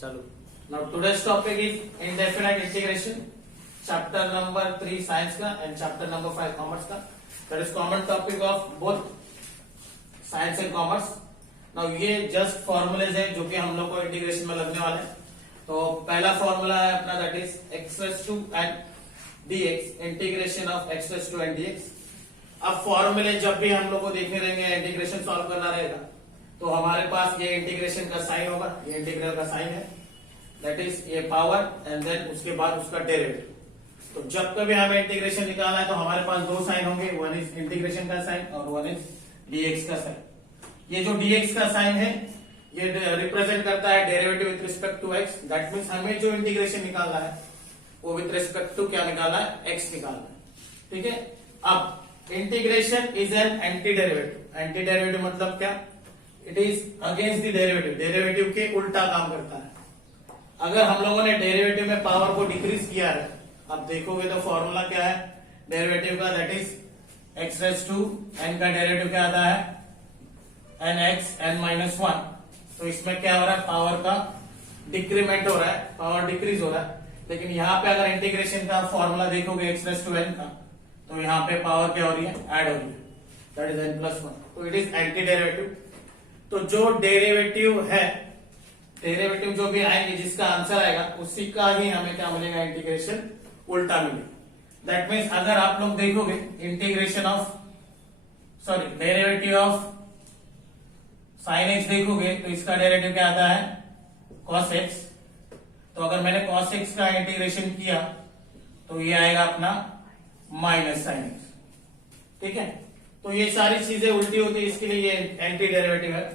चलो, now today's topic is indefinite integration, chapter number 3 science का and chapter number 5 commerce का. That is common topic of both science and commerce. Now ये just formulas है जो कि हम लोग को इंटीग्रेशन में लगने वाले हैं. तो पहला फॉर्मूला है अपना that is x raised to and dx, integration of x raised to and dx. अब फॉर्मूले जब भी हम लोग को देखने रहेंगे, इंटीग्रेशन सॉल्व करना रहेगा, तो हमारे पास ये इंटीग्रेशन का साइन होगा, ये इंटीग्रल का साइन है, दैट इज ये पावर एंड देन उसके बाद उसका डेरिवेटिव. तो जब कभी हमें इंटीग्रेशन निकालना है तो हमारे पास दो साइन होंगे, वन इज इंटीग्रेशन का साइन और वन इज dx का साइन. ये जो dx का साइन है ये रिप्रेजेंट करता है derivative with respect to x. That means हमें जो इंटीग्रेशन निकालना है वो विथ रिस्पेक्ट टू क्या निकालना है, x निकालना है. ठीक है. अब integration is an anti derivative. Anti derivative मतलब क्या? It is against the derivative, derivative के उल्टा काम करता है. अगर हम लोगों ने डेरिवेटिव में पावर को डिक्रीज किया है, अब देखोगे तो फॉर्मूला क्या है डेरिवेटिव का, that is x raise to n का डेरिवेटिव क्या आता है nx n माइनस वन. तो इसमें क्या हो रहा है, पावर का डिक्रीमेंट हो रहा है, पावर डिक्रीज हो रहा है. लेकिन यहाँ पे अगर इंटीग्रेशन का फॉर्मूला देखोगे x रेज टू n का, तो यहाँ पे पावर क्या हो रही है, ऐड हो रही है, that is n plus one. तो इट इज एंटी डेरिवेटिव. तो जो डेरिवेटिव है, डेरिवेटिव जो भी आएंगे, जिसका आंसर आएगा उसी का ही हमें क्या मिलेगा, इंटीग्रेशन उल्टा मिलेगा. दैट मीन्स अगर आप लोग देखोगे integration of derivative of sine x देखोगे तो इसका डेरिवेटिव क्या आता है, कॉस एक्स. तो अगर मैंने कॉस एक्स का इंटीग्रेशन किया तो ये आएगा अपना माइनस साइन एक्स. ठीक है. तो ये सारी चीजें उल्टी होती है, इसके लिए ये एंटी डेरिवेटिव है.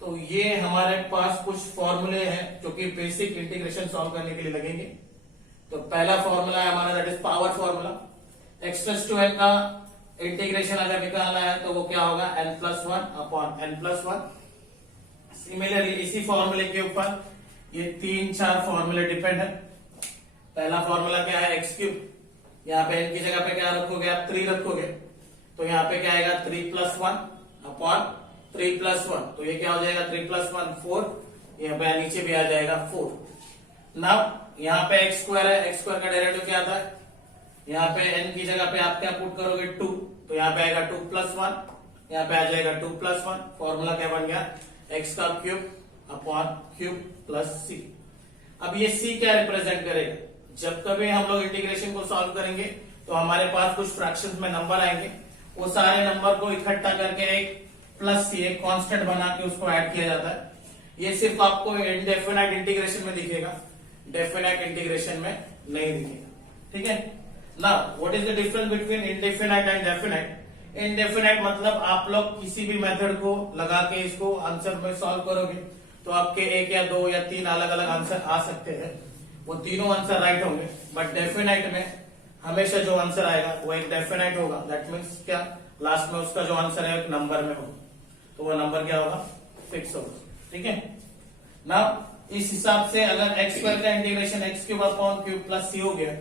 तो ये हमारे पास कुछ फॉर्मूले हैं जो कि बेसिक इंटीग्रेशन सॉल्व करने के लिए लगेंगे. तो पहला फॉर्मूला है हमारा that is power formula. X raise to n का इंटीग्रेशन अगर निकालना है तो वो क्या होगा, n plus one upon n plus one. Similarly इसी फॉर्मूले के ऊपर ये तीन चार फॉर्मूले डिपेंड है. पहला फॉर्मूला क्या है, एक्स क्यूब. यहाँ पे एन की जगह पे क्या रखोगे आप, 3 रखोगे, तो यहाँ पे क्या आएगा 3 plus one upon 3 plus one. तो ये क्या हो जाएगा 3 प्लस वन 4. यहाँ पे नीचे भी आ जाएगा 4. नाउ यहाँ पे एक्स स्क्वायर है, एक्स स्क्वायर का डेरिवेटिव क्या आता है, यहाँ पे एन की जगह पे आप क्या पुट करोगे 2, तो यहाँ पे आएगा 2 प्लस वन, यहाँ पे आ जाएगा 2 प्लस वन. फॉर्मूला क्या बन गया, एक्स का क्यूब अपॉन क्यूब प्लस सी. अब ये सी क्या रिप्रेजेंट करेगा, जब कभी हम लोग इंटीग्रेशन को सॉल्व करेंगे तो हमारे पास कुछ फ्रैक्शंस में नंबर आएंगे, वो सारे नंबर को इकट्ठा करके एक प्लस सी, एक कांस्टेंट बना के उसको ऐड किया जाता है. ये सिर्फ आपको इंडेफिनाइट इंटीग्रेशन में दिखेगा, डेफिनाइट इंटीग्रेशन में नहीं दिखेगा. ठीक है. Now what is the difference between indefinite and definite. Indefinite मतलब आप लोग किसी भी मेथड को लगा के इसको आंसर में सॉल्व करोगे तो आपके एक या दो या तीन अलग अलग आंसर आ सकते हैं, वो तीनों आंसर राइट होंगे. बट डेफिनाइट में हमेशा जो आंसर आएगा वो एक डेफिनाइट होगा. दैट मीन्स क्या, लास्ट में उसका जो आंसर है एक नंबर में होगा, तो वो नंबर क्या होगा, फिक्स होगा. ठीक है. नाउ इस हिसाब से अगर एक्स स्क्वायर का integration X cube upon cube plus C हो गया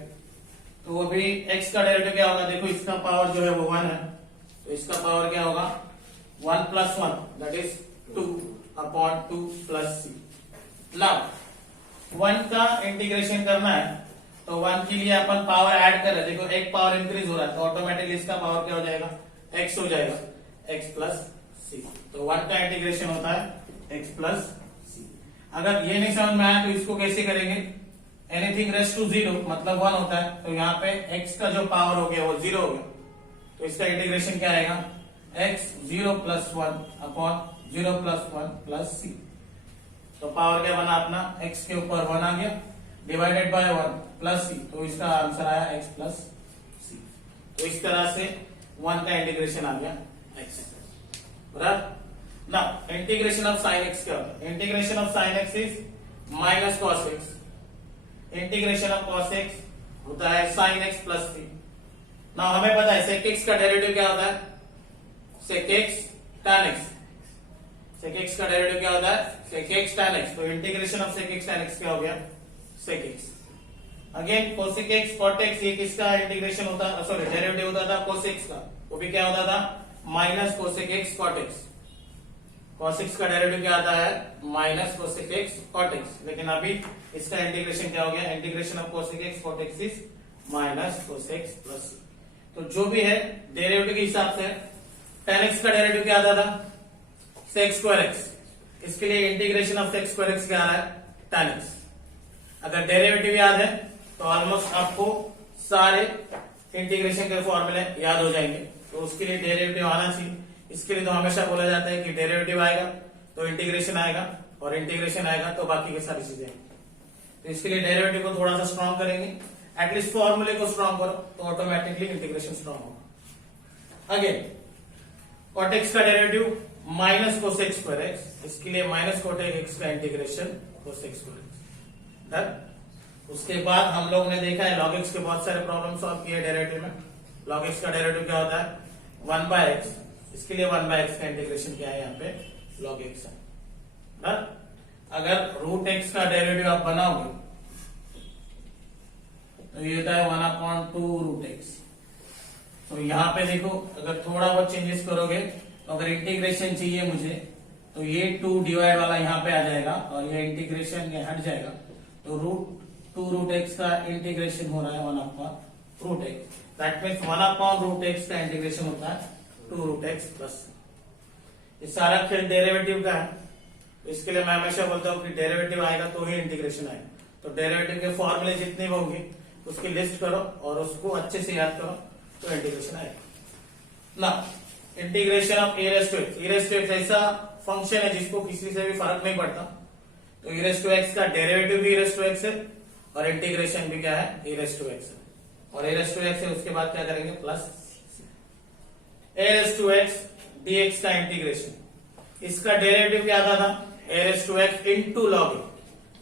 तो वो भी एक्स का डेरिवेटिव क्या होगा, देखो इसका पावर जो है वो 1 है, तो इसका पावर क्या होगा 1 plus one, that is 2 upon 2 plus C. Now 1 का इंटीग्रेशन करना है तो 1 के लिए अपन पावर ऐड कर रहे हैं. देखो एक पावर इंक्रीज हो रहा है तो ऑटोमेटिकली इसका पावर क्या हो जाएगा, x हो जाएगा, x प्लस सी. तो 1 का इंटीग्रेशन होता है x प्लस सी. अगर ये नहीं समझ में आया तो इसको कैसे करेंगे, एनीथिंग रेज टू 0 मतलब 1 होता है, तो यहाँ पे x का जो पावर हो गया वो 0 हो गया, तो इसका इंटीग्रेशन क्या आएगा, x 0 plus one upon 0 plus one plus C. तो पावर क्या बना अपना, x के ऊपर 1 आ गया डिवाइडेड बाय 1 प्लस सी, तो इसका आंसर आया x प्लस सी. तो इस तरह से 1 का इंटीग्रेशन आ गया x. बराबर. Now integration of sine x क्या होता है, integration of sine x is minus cos x. Integration of cos x होता है sign x plus C. Now हमें पता है सेक x का डेरिवेटिव क्या होता है, sec x tan x. Sec x का डेरिवेटिव क्या होता है, सेक x tan x. तो integration of sec x tan x क्या हो गया, sec x. Again cosec x cot x, ये किसका इंटीग्रेशन होता है, सॉरी डेरिवेटिव होता था कोसेक x का, वो भी क्या होता था minus cosec x cot x. cos x का डेरिवेटिव क्या आता है minus cosec x cot x, लेकिन अभी इसका इंटीग्रेशन क्या हो गया, integration of cosec x cot x is minus cos x plus c। तो जो भी है डेरिवेटिव के हिसाब से tan x का डेरिवेटिव क्या आता था sec स्क्वायर x, इसके लिए integration of sec square x क्या आ रहा है tan x। अगर डेरिवेटिव याद है तो ऑलमोस्ट आपको सारे इंटीग्रेशन के फॉर्मूले याद हो जाएंगे, तो उसके लिए डेरिवेटिव आना चाहिए। इसके लिए तो हमेशा बोला जाता है कि डेरिवेटिव आएगा तो इंटीग्रेशन आएगा और इंटीग्रेशन आएगा तो बाकी की सारी चीजें। तो इसके लिए डेरिवेटिव को थोड़ा सा स्ट्रॉन्ग करेंगे, एटलीस्ट फॉर्मूले को स्ट्रॉन्ग करो तो ऑटोमेटिकली इंटीग्रेशन स्ट्रॉन्ग होगा। अगेन cot x का derivative minus cosec square x, इसके लिए माइनस cotec x का integration cosec square x। Done. उसके बाद हम लोग ने देखा है log x के बहुत सारे प्रॉब्लम सॉल्व किए डेरिवेटिव में। log x का डेरिवेटिव क्या होता है 1/x, इसके लिए 1/x का इंटीग्रेशन क्या है यहाँ पे log x है। डन। अगर रूट x का डेरिवेटिव आप बनाओगे तो ये होता है 1/2 रूट x। तो यहाँ पे देखो अगर थोड़ा बहुत चेंजेस करोगे तो अगर इंटीग्रेशन चाहिए मुझे तो ये 2 डिवाइड वाला यहाँ पे आ जाएगा और ये इंटीग्रेशन ये हट जाएगा, तो √2 रूट x का इंटीग्रेशन हो रहा है 1/रूट x। दैट मीन्स 1/रूट x का इंटीग्रेशन होता है 2 रूट x प्लस। ये सारा खेल डेरिवेटिव का है, तो इसके लिए मैं हमेशा बोलता हूँ कि डेरिवेटिव आएगा तो ही इंटीग्रेशन आएगा। तो डेरिवेटिव के फॉर्मूले जितने भी होंगे उसकी लिस्ट करो और उसको अच्छे से याद करो तो इंटीग्रेशन आएगा ना। Integration of e raise to x ऐसा फंक्शन है जिसको किसी से भी फर्क नहीं पड़ता, तो e रेज़ टू x का डेरिवेटिव भी e रेज़ टू x है और इंटीग्रेशन भी क्या है e रेज़ टू x है, और e रेज़ टू x है उसके बाद क्या करेंगे plus a raise to x dx का इंटीग्रेशन, इसका डेरिवेटिव क्या आता था a raise to x into log a,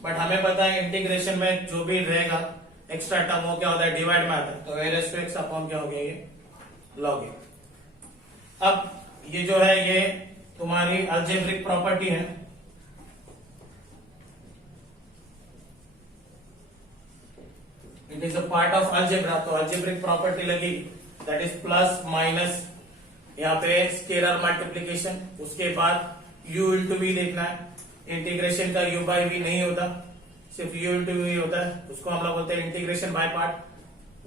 but हमें पता है इंटीग्रेशन में जो भी रहेगा एक्स्ट्रा टर्म वो क्या होता है डिवाइड में आता है, तो a raise to x upon क्या हो गया ये log a। अब ये जो है ये तुम्हारी अलजेब्रिक प्रॉपर्टी है, it is a part of algebra, तो अलजेब्रिक प्रॉपर्टी लगी दैट इज प्लस माइनस, यहाँ पे स्केलर मल्टीप्लीकेशन, उसके बाद u इंटू वी देखना है। इंटीग्रेशन का u बाई वी नहीं होता, सिर्फ u इंटू वी होता है, उसको हम लोग बोलते हैं इंटीग्रेशन बाय पार्ट।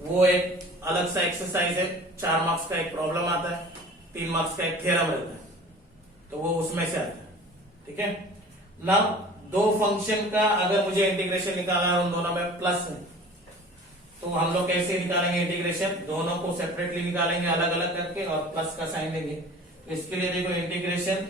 वो एक अलग सा एक्सरसाइज है, 4 मार्क्स का एक प्रॉब्लम आता है, 3 मार्क्स का एक थ्योरम रहता है, तो वो उसमें से आता है। ठीक है ना। दो फंक्शन का अगर मुझे इंटीग्रेशन निकालना है उन दोनों में प्लस है, तो हम लोग कैसे निकालेंगे इंटीग्रेशन, दोनों को सेपरेटली निकालेंगे अलग अलग करके और प्लस का साइन देंगे। तो इसके लिए देखो इंटीग्रेशन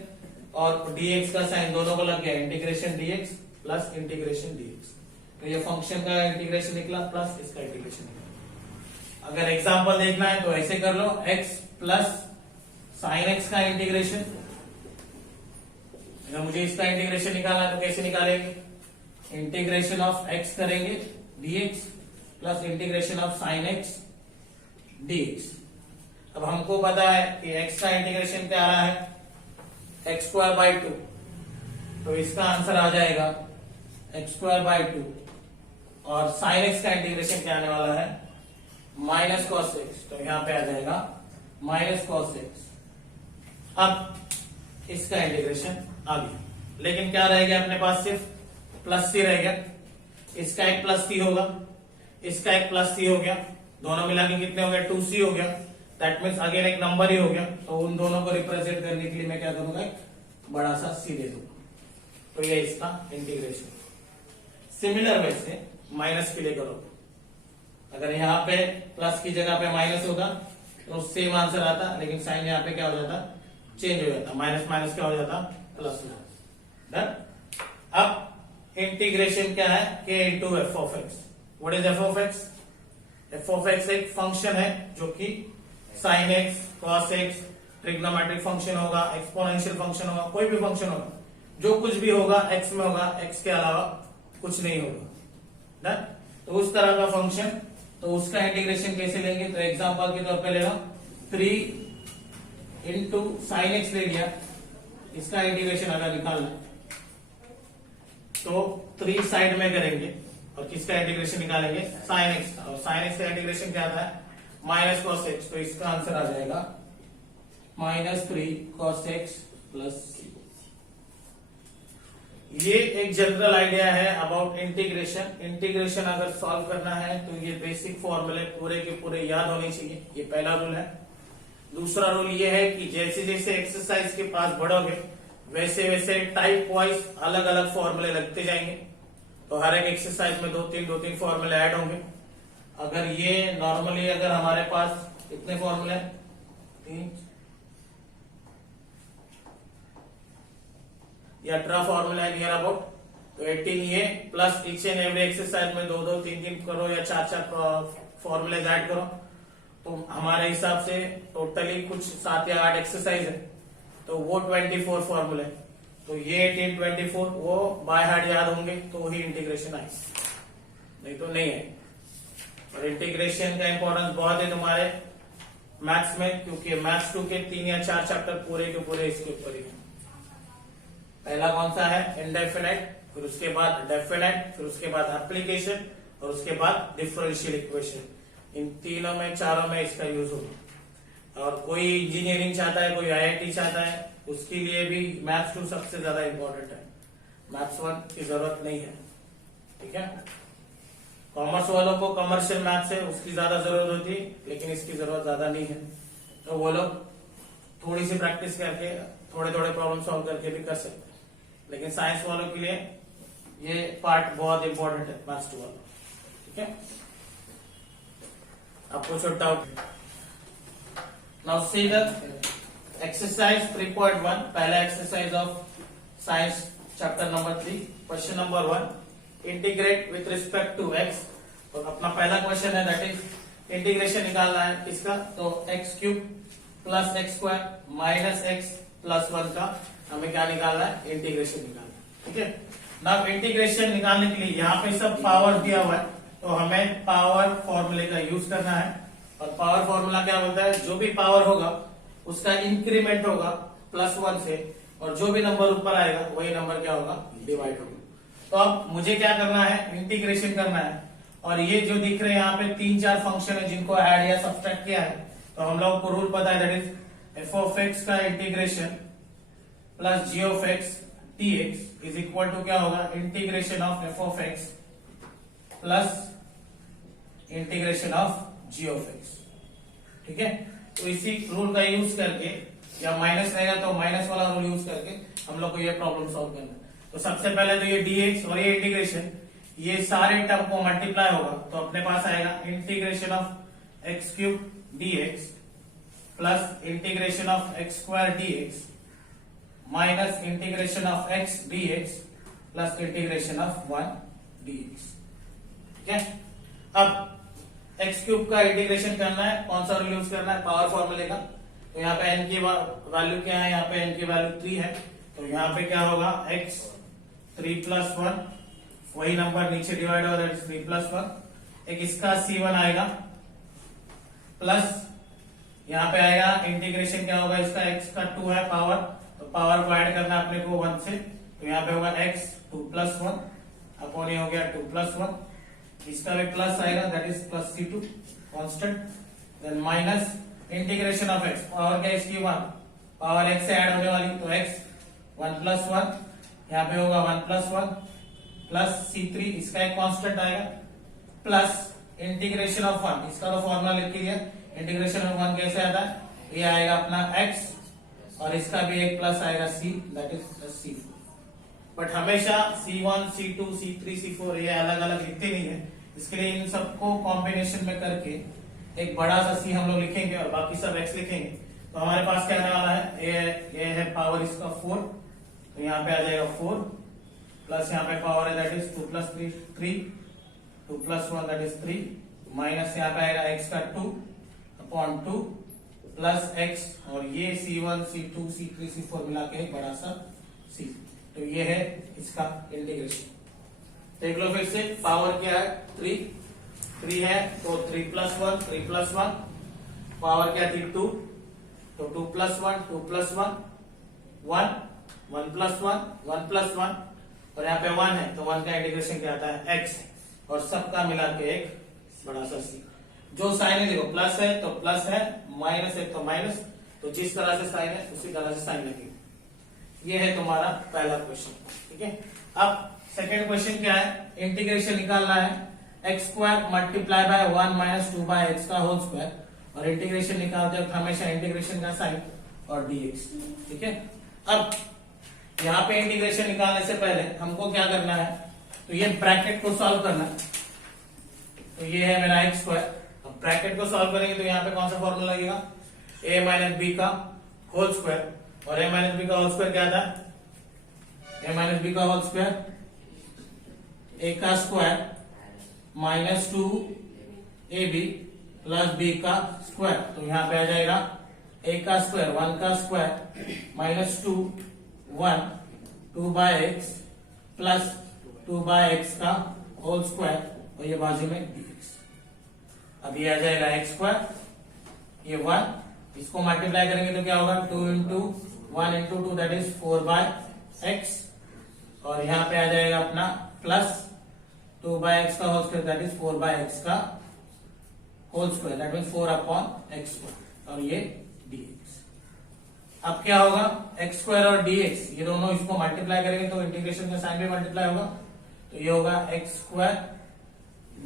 और dx का साइन दोनों को लग गया, integration dx plus integration dx, तो ये फंक्शन का इंटीग्रेशन निकला प्लस इसका इंटीग्रेशन निकला। अगर एग्जांपल देखना है तो ऐसे कर लो, x प्लस साइन x का इंटीग्रेशन, अगर मुझे इसका इंटीग्रेशन निकालना है तो कैसे निकालेंगे, इंटीग्रेशन ऑफ x करेंगे dx plus integration of sine x dx। अब हमको पता है कि x का इंटीग्रेशन क्या आ रहा है x²/2, तो इसका आंसर आ जाएगा x²/2, और साइन x का इंटीग्रेशन क्या आने वाला है माइनस cos x, तो यहां पे आ जाएगा माइनस cos x। अब इसका इंटीग्रेशन आ गया, लेकिन क्या रह गया अपने पास सिर्फ प्लस सी रह गया, इसका एक प्लस सी होगा, इसका एक प्लस सी हो गया, दोनों मिला के कितने हो गए 2c हो गया, दैट मीन्स अगेन एक नंबर ही हो गया, तो उन दोनों को रिप्रेजेंट करने के लिए मैं क्या करूंगा एक बड़ा सा c दे दूंगा, तो ये इसका इंटीग्रेशन। सिमिलर वे से माइनस के लिए करो, अगर यहाँ पे प्लस की जगह पे माइनस होगा तो सेम आंसर आता, लेकिन साइन यहाँ पे क्या हो जाता चेंज हो जाता, माइनस माइनस क्या हो जाता प्लस हो जाता। डन। अब इंटीग्रेशन क्या है k into F of x. What is F of x? F of x एक फंक्शन है जो कि sine x cos x trigonometric function होगा, एक्सपोनेंशियल फंक्शन होगा, कोई भी फंक्शन होगा, जो कुछ भी होगा एक्स में होगा, एक्स के अलावा कुछ नहीं होगा। डन। तो उस तरह का फंक्शन, तो उसका इंटीग्रेशन कैसे लेंगे, तो एग्जांपल के तौर पे ले लो 3 इंटू साइन एक्स ले लिया, इसका इंटीग्रेशन अगर निकालना तो 3 साइड में करेंगे और किसका इंटीग्रेशन निकालेंगे साइन एक्स का, और साइन एक्स का इंटीग्रेशन क्या आता है माइनस कॉस एक्स, तो इसका आंसर आ जाएगा -3 cos x प्लस c। ये एक जनरल आइडिया है अबाउट इंटीग्रेशन। इंटीग्रेशन अगर सॉल्व करना है तो ये बेसिक फॉर्मूले पूरे के पूरे याद होने चाहिए, ये पहला रूल है। दूसरा रूल ये है कि जैसे जैसे एक्सरसाइज के पास बढ़ोगे वैसे वैसे टाइप वाइज अलग अलग फॉर्मूले लगते जाएंगे, तो हर एक एक्सरसाइज में दो तीन फॉर्मूले ऐड होंगे। अगर ये नॉर्मली अगर हमारे पास कितने फॉर्मूले तीन या 18 फॉर्मूला है नियर अबाउट, तो 18 ये plus each and every exercise में दो तीन करो या चार फॉर्मूले ऐड करो, तो हमारे हिसाब से टोटली कुछ 7 या 8 एक्सरसाइज है, तो वो 24 फॉर्मूले। तो ये 18 24 वो बाय हार्ट याद होंगे तो ही इंटीग्रेशन आए, नहीं तो नहीं है। और इंटीग्रेशन का इंपॉर्टेंस बहुत है तुम्हारे मैथ्स में, क्योंकि मैथ्स 2 के 3 या 4 चैप्टर पूरे के पूरे इसके ऊपर ही। पहला कौन सा है? इनडेफिनेट, फिर उसके बाद डेफिनेट, फिर उसके बाद एप्लीकेशन और उसके बाद डिफरेंशियल इक्वेशन। इन तीनों में चारों में इसका यूज होगा। और कोई इंजीनियरिंग चाहता है, कोई आईआईटी चाहता है, उसके लिए भी मैथ्स 2 सबसे ज्यादा इंपॉर्टेंट है, मैथ्स 1 की जरूरत नहीं है। ठीक है, कॉमर्स वालों को कमर्शियल मैथ्स है उसकी ज्यादा जरूरत होती है, लेकिन इसकी जरूरत ज्यादा नहीं है, तो वो लोग थोड़ी सी प्रैक्टिस करके थोड़े प्रॉब्लम सॉल्व करके भी कर सकते हैं। लेकिन साइंस वालों के लिए ये पार्ट बहुत इंपॉर्टेंट है, मैथ्स 2 वाला। ठीक है, आपको छोटा doubt. Now see the exercise 3.1, पहला exercise of science chapter number 3। Question number 1, integrate with respect to x. तो अपना पहला क्वेश्चन है दैट इज इंटीग्रेशन निकालना है किसका, तो x cube plus x square minus x plus 1 का हमें क्या निकालना है, इंटीग्रेशन निकालना है। ठीक है, ना इंटीग्रेशन निकालने के लिए यहाँ पे सब पावर दिया हुआ है, तो हमें पावर फॉर्मूले का यूज करना है। और पावर फॉर्मूला क्या बोलता है, जो भी पावर होगा उसका इंक्रीमेंट होगा +1 से, और जो भी नंबर ऊपर आएगा वही नंबर क्या होगा, डिवाइड होगा। तो अब मुझे क्या करना है, इंटीग्रेशन करना है। और ये जो दिख रहे हैं यहाँ पे 3-4 फंक्शन है जिनको ऐड या सब्ट्रैक्ट किया है, तो हम लोग को रूल पता है that is F of X का integration plus G of X T X is equal to क्या होगा, integration of F of X plus integration of G of X. ठीक है, तो इसी रूल का यूज करके, या माइनस रहेगा तो माइनस वाला रूल यूज करके हम लोग को ये प्रॉब्लम सॉल्व करना है। तो सबसे पहले तो ये dx और ये इंटीग्रेशन, ये सारे टर्म को मल्टीप्लाई होगा, तो अपने पास आएगा integration of x cube dx plus integration of x square dx minus integration of x dx plus integration of 1 dx। ठीक है, अब एक्स क्यूब का इंटीग्रेशन करना है, कौन सा रूल यूज करना है, पावर फॉर्मूले का। तो यहाँ पे n की वैल्यू क्या है, यहाँ पे n की वैल्यू 3 है, तो यहाँ पे क्या होगा, x 3 प्लस 1, वही नंबर नीचे डिवाइड होगा दैट इज 3 प्लस 1। एक इसका c1 आएगा प्लस यहाँ पे आएगा इंटीग्रेशन क्या होगा, इसका x का 2 है पावर, तो पावर को ऐड करना है अपने को 1 से, तो यहाँ पे होगा x 2 प्लस 1 अपॉन ये हो गया 2 प्लस 1, इसका भी प्लस आएगा that is plus c2 constant, then minus integration of x, power क्या इसकी 1, पावर x से ऐड होने वाली, तो x 1 प्लस 1, यहाँ पे होगा 1 प्लस 1 प्लस c3, इसका एक कांस्टेंट आएगा, प्लस इंटीग्रेशन ऑफ 1, इसका तो फॉर्मूला लिख लिया, इंटीग्रेशन ऑफ 1 कैसे आता है, ये आएगा अपना x और इसका भी एक प्लस आएगा c that is plus c4। But हमेशा c1 c2 c3 c4 ये अलग अलग लिखते नहीं है, इसके लिए इन सबको कॉम्बिनेशन में करके एक बड़ा सा c हम लोग लिखेंगे और बाकी सब x लिखेंगे। तो हमारे पास क्या आने वाला है, ये है पावर इसका 4, तो यहाँ पे आ जाएगा 4 प्लस यहाँ पे पावर है that is 2 plus 3 2 plus 1 that is 3 minus यहाँ पे आएगा x का 2 अपॉन 2 प्लस x और ये c1 c2 c3 c4 मिला के एक बड़ा सा c। तो ये है इसका इंटीग्रेशन। देख लो फिर से, पावर क्या है 3 है, तो 3 प्लस 1 3 प्लस 1, पावर क्या थी 2, तो 2 प्लस 1 2 प्लस 1 1 प्लस 1 प्लस 1, और यहाँ पे 1 है तो 1 का इंटीग्रेशन क्या आता है x, और सबका मिला के एक बड़ा सा c। जो साइन है देखो, प्लस है तो प्लस है, माइनस है तो माइनस, तो जिस तरह से साइन है उसी तरह से साइन लगेगा। ये है तुम्हारा पहला क्वेश्चन, ठीक है। अब सेकंड क्वेश्चन क्या है, इंटीग्रेशन निकालना है x square multiply by 1 minus 2 by x का होल स्क्वायर, और इंटीग्रेशन निकालते वक्त हमेशा इंटीग्रेशन का साइन और dx, ठीक है। अब यहाँ पे इंटीग्रेशन निकालने से पहले हमको क्या करना है, तो ये ब्रैकेट को सॉल्व करना है। तो ये है मेरा एक्स स्क्वायर, अब ब्रैकेट को सॉल्व करेंगे तो यहाँ पे कौन सा फॉर्मूला लगेगा, a माइनस बी का होल स्क्वायर, और a माइनस बी का होल स्क्वायर क्या था, a माइनस बी का होल स्क्वायर a का square minus 2ab plus b का स्क्वायर, तो यहाँ पे आ जाएगा a का स्क्वायर 1 का square minus 1 2 by x plus 2 by x का होल स्क्वायर, और ये बाजू में dx। अब ये आ जाएगा एक्स स्क्वायर, ये 1, इसको मल्टीप्लाई करेंगे तो क्या होगा, 2 into 1 into 2 that is 4 by X, और यहाँ पे आ जाएगा अपना प्लस 2 बाय एक्स का whole square that is 4 by x का whole square, that means 4 upon X square, और ये dx। अब क्या होगा, एक्स स्क्वायर और dx ये दोनों इसको मल्टीप्लाई करेंगे तो इंटीग्रेशन का साइन भी मल्टीप्लाई होगा, तो ये होगा x square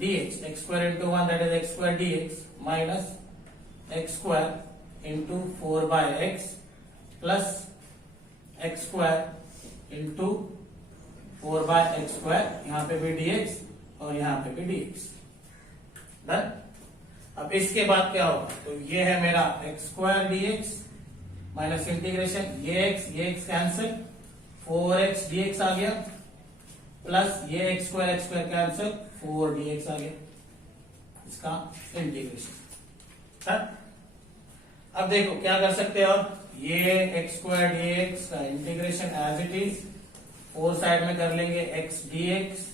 dx, x square into 1 that is x square dx minus x square into 4 by x plus x square into 4 by x square, यहाँ पे भी dx और यहाँ पे भी dx। डन। अब इसके बाद क्या होगा, तो ये है मेरा x square dx minus integration ये x कैंसिल, 4x dx आ गया, प्लस ये एक्स स्क्वायर कैंसिल, 4 dx आ गया, इसका इंटीग्रेशन। अब देखो क्या कर सकते हो, ये एक्स स्क्वायर dx का integration as it is 4 side में कर लेंगे x dx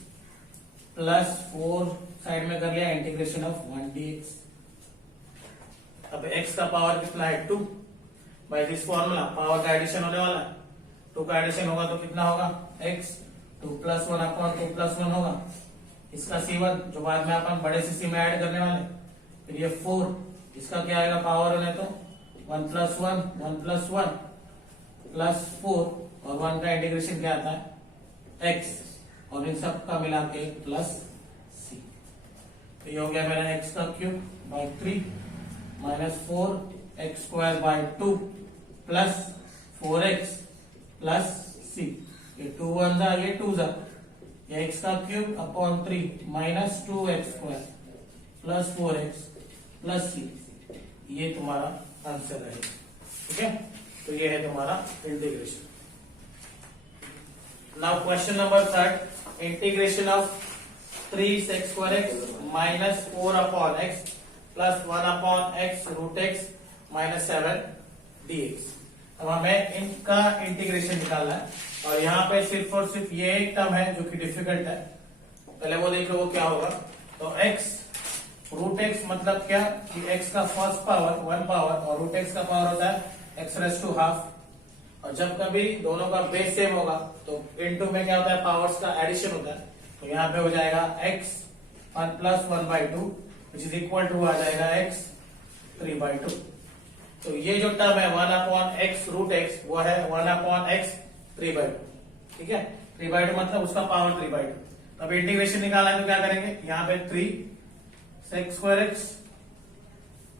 प्लस 4 साइड में कर लिया इंटीग्रेशन ऑफ 1 dx। अब x का पावर कितना है 2, बाय दिस फॉर्मूला पावर का एडिशन होने वाला है, 2 का एडिशन होगा तो कितना होगा x 2 प्लस 1 अपॉन 2 प्लस 1 होगा, इसका c1 जो बाद में अपन बड़े से c में ऐड करने वाले, फिर ये 4, इसका क्या आएगा पावर होने तो 1 प्लस 1 प्लस 1 प्लस 4, और 1 का इंटीग्रेशन क्या आता है x, और इन सब का मिला के प्लस c, तो ये हो गया मेरा x का cube by 3 minus 4 x square by 2 plus 4x plus c, ये 2 1 जा ये 2 जा, ये x का cube upon 3 minus 2x square plus 4x plus c, ये तुम्हारा आंसर है, ठीक है। तो ये है तुम्हारा integration. Now question number 3, integration of 3 sec square x minus 4 upon x plus 1 upon x root x minus 7 dx। अब हमें इनका इंटीग्रेशन निकालना है, और यहाँ पे सिर्फ और सिर्फ ये एक टर्म है जो कि डिफिकल्ट है, पहले वो देख लो वो क्या होगा। तो x रूट x मतलब क्या कि x का फर्स्ट पावर 1 पावर, और रूट x का पावर होता है x रेज़ टू हाफ, और जब कभी दोनों का बेस सेम होगा तो इनटू में क्या होता है पावर्स का एडिशन होता है, तो यहाँ पे हो जाएगा x 1 plus 1 by 2 which is equal to आ जाएगा x 3 बाई 2। तो ये जो टर्म है 1 अपॉन x रूट x वो है 1 अपॉन x 3 बाई 2, ठीक है। 3 बाई 2 मतलब उसका पावर 3 बाई 2। अब इंटीग्रेशन निकालना है तो क्या करेंगे, यहाँ पे 3 sec स्क्वायर x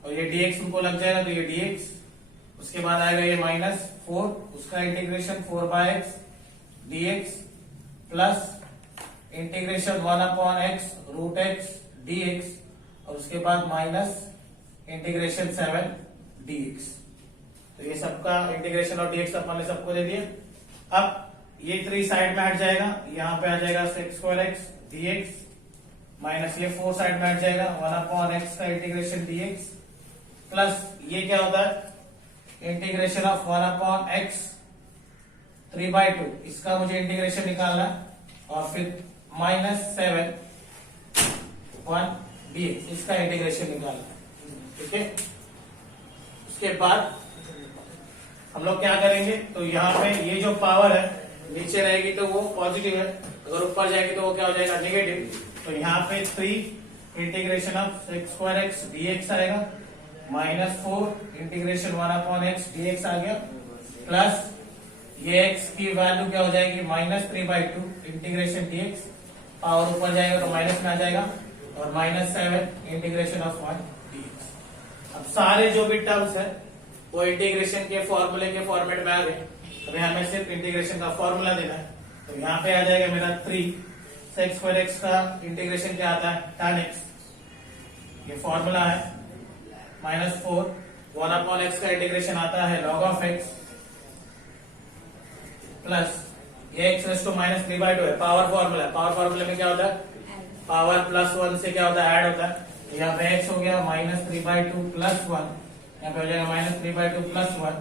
और ये dx उनको लग जाएगा तो ये dx, उसके बाद आएगा ये माइनस 4 उसका integration 4 by x dx plus integration 1 upon x root x dx, और उसके बाद माइनस इंटीग्रेशन 7 dx। तो ये सबका इंटीग्रेशन और dx अपन ने सबको दे दिया। अब ये 3 साइड में हट जाएगा, यहाँ पे आ जाएगा sec square x dx minus ये 4 साइड में हट जाएगा 1 अपॉन x का इंटीग्रेशन dx प्लस ये क्या होता है integration of 1 upon x 3 by 2, इसका मुझे इंटीग्रेशन निकालना है, और फिर माइनस 7 1 dx इसका इंटीग्रेशन निकालना है, ठीक है। उसके बाद हम लोग क्या करेंगे, तो यहाँ पे ये जो पावर है नीचे रहेगी तो वो पॉजिटिव है, अगर ऊपर जाएगी तो वो क्या हो जाएगा नेगेटिव। तो यहाँ पे 3 integration of sec square x dx आएगा minus 4 integration 1 upon x dx आ गया प्लस ये x की वैल्यू क्या हो जाएगी -3/2 इंटीग्रेशन dx, पावर ऊपर जाएगा तो माइनस में आ जाएगा, और -7 इंटीग्रेशन ऑफ 1 dx। अब सारे जो भी टर्म्स है वो इंटीग्रेशन के फॉर्मूले के फॉर्मेट में आ गए। अभी हमें सिर्फ इंटीग्रेशन का फॉर्मूला देना है, तो यहाँ पे आ जाएगा मेरा 3 sec square x का इंटीग्रेशन क्या आता है tan x, ये फॉर्मूला है, -4 1/x का इंटीग्रेशन आता है log of x, प्लस ये x रेज़ टू -3/2 है, पावर फॉर्मूला है, पावर फॉर्मूले में क्या होता है पावर +1 से क्या होता है ऐड होता है। यहाँ पे x हो गया -3/2 + 1, यहाँ पे हो जाएगा -3/2 + 1,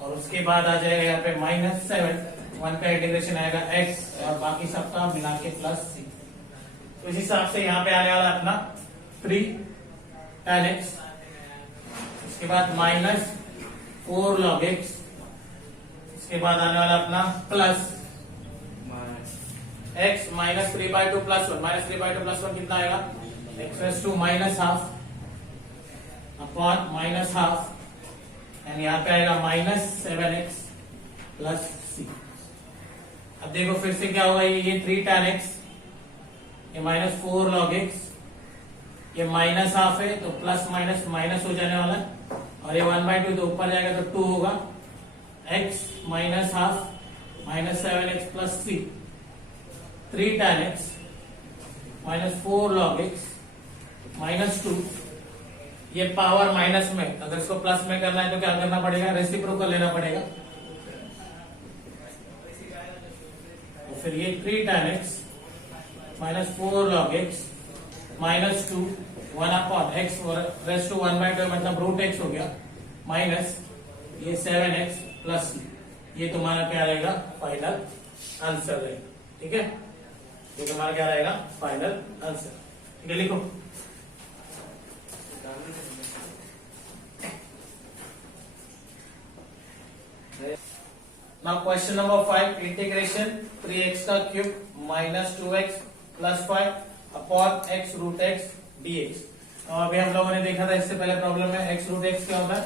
और उसके बाद आ जाएगा यहाँ पे -7, 1 का इंटीग्रेशन आएगा x और बाकी सबका मिला के +c। तो इस हिसाब से यहाँ पे आने वाला अपना 3 tan x, उसके बाद -4 log x, उसके बाद आने वाला अपना प्लस x -3/2 + 1, -3/2 + 1 कितना आएगा x raise to -12 upon -12, and यहाँ पे आएगा -7x + c। अब देखो फिर से क्या होगा, ये 3 tan x, ये -4 log x, ये -12 है तो प्लस माइनस माइनस हो जाने वाला है, और ये 1/2 तो ऊपर जाएगा तो 2 होगा, x -12 -7x + c, 3 tan x -4 log x -2, ये पावर माइनस में, अगर इसको प्लस में करना है तो क्या करना पड़ेगा रेसिप्रोकल लेना पड़ेगा, तो फिर ये 3 tan x -4 log x -2 1/x raise to 1/2 मतलब √x हो गया, माइनस ये 7x + c, ये तुम्हारा क्या रहेगा फाइनल आंसर रहेगा। ठीक है, ये तुम्हारा क्या रहेगा फाइनल आंसर। ठीक है, लिखो now question number 5, integration 3x का cube -2x + 5 upon x √x dx। तो अभी हम लोगों ने देखा था इससे पहले प्रॉब्लम में x √x क्या होता है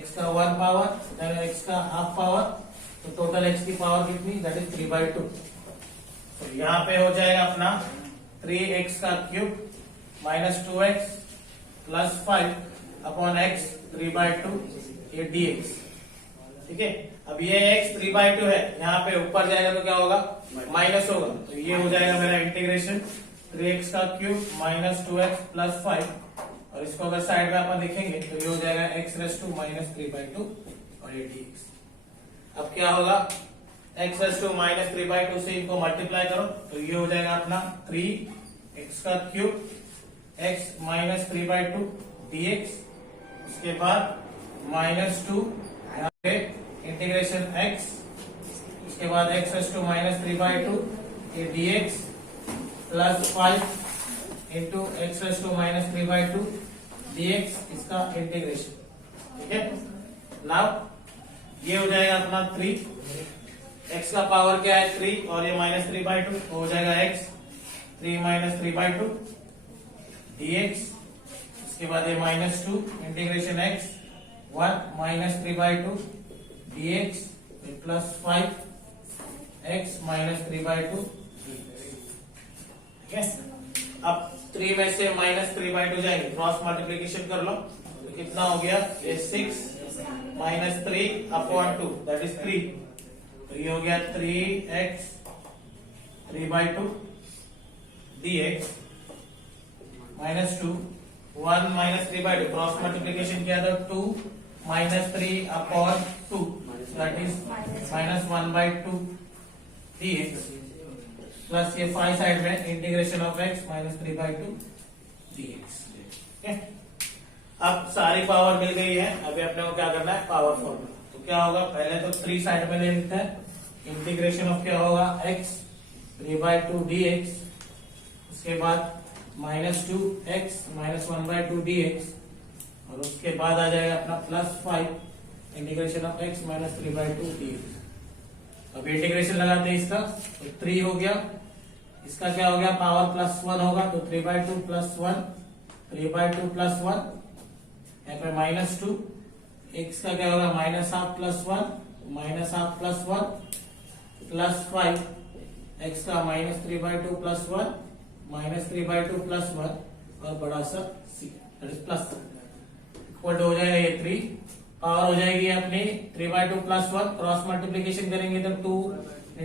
x का 1 पावर देन x का हाफ पावर, तो टोटल x की पावर कितनी दैट इज 3/2। तो यहाँ पे हो जाएगा अपना 3x का क्यूब -2x + 5 अपॉन x 3/2 ये dx। ठीक है, अब ये x 3/2 है, यहाँ पे ऊपर जाएगा तो क्या होगा माइनस होगा, तो ये हो जाएगा मेरा इंटीग्रेशन 3x का क्यूब -2x + 5, और इसको अगर साइड में अपन देखेंगे तो ये हो जाएगा x रेज़ टू -3/2 और ये dx। अब क्या होगा x रेज़ टू -3/2 से इनको मल्टीप्लाई करो तो ये हो जाएगा अपना 3x का क्यूब x -3/2 dx, उसके बाद -2 यहाँ पे इंटीग्रेशन x, उसके बाद x रेज़ टू -3/2 ये dx plus 5 into x raise to -3/2 dx, इसका इंटीग्रेशन। ठीक है, नाउ ये हो जाएगा अपना 3, x का पावर क्या है 3 और ये -3/2 तो हो जाएगा x 3 -3/2 dx, उसके बाद ये -2 integration x 1 -3/2 dx plus 5 x -3/2। ठीक है, अब 3 में से -3/2 जाएंगे, क्रॉस मल्टीप्लीकेशन कर लो तो कितना हो गया ये 6 -3 अपॉन 2 दैट इज 3, तो ये हो गया 3x 3/2 dx -2 1 -3/2 क्रॉस मल्टीप्लीकेशन किया तो 2 -3 upon 2 that is -1/2 dx, plus ये 5 साइड में इंटीग्रेशन ऑफ x -3/2 dx। अब सारी पावर मिल गई है, अभी अपने को क्या करना है पावर फॉर्मूला। तो क्या होगा पहले तो 3 साइड में ले लेते हैं, इंटीग्रेशन ऑफ क्या होगा x 3/2 dx, उसके बाद -2x -1/2 dx, और उसके बाद आ जाएगा अपना +5 इंटीग्रेशन ऑफ x -3/2 dx। अब इंटीग्रेशन लगाते हैं इसका तो 3 हो गया, इसका क्या हो गया पावर +1 होगा तो 3/2 + 1 3/2 + 1, यहाँ पे -2, x का क्या होगा -12 + 1 minus half plus 1 plus 5 x का माइनस 3/2 प्लस 1 माइनस 3/2 प्लस 1 और बड़ा सा see that is plus equal हो जाएगा ये 3 पावर हो जाएगी अपनी 3/2 प्लस 1 क्रॉस मल्टीप्लीकेशन करेंगे तब 2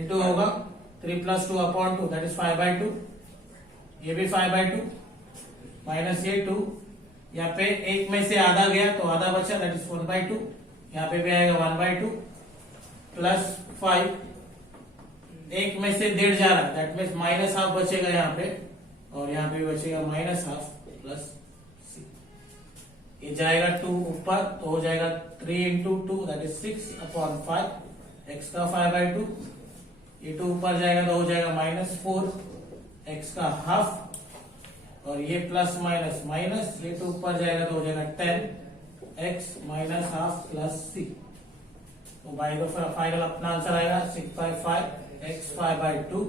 इंटू होगा 3 प्लस 2 अपॉन 2 दैट इज 5/2 ये भी 5/2 माइनस ये 2 यहाँ पे एक में से आधा गया तो आधा बचा दैट इज 1/2 यहाँ पे भी आएगा 1/2 प्लस 5 एक में से 1.5 जा रहा है दैट मीन्स माइनस हाफ बचेगा यहाँ पे और यहाँ पे भी बचेगा माइनस हाफ प्लस सी ये जाएगा 2 ऊपर तो हो जाएगा 3 इंटू 2 दैट इज 6/5 एक्स का 5/2 ये 2 ऊपर जाएगा तो हो जाएगा माइनस 4 एक्स का हाफ और ये प्लस माइनस माइनस ये 2 ऊपर जाएगा तो हो जाएगा 10 x minus half plus C तो बाई द फाइनल अपना आंसर आएगा 6/5 एक्स 5/2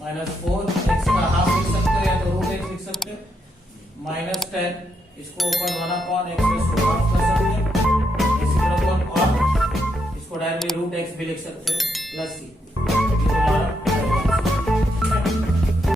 माइनस 4 एक्स का हाफ लिख सकते हो या तो रूट एक्स लिख सकते हो माइनस 10 इसको ऊपर 1/x कर सकते हो इसी तरह और इसको डायरेक्टली रूट एक्स भी लिख सकते हो प्लस सी।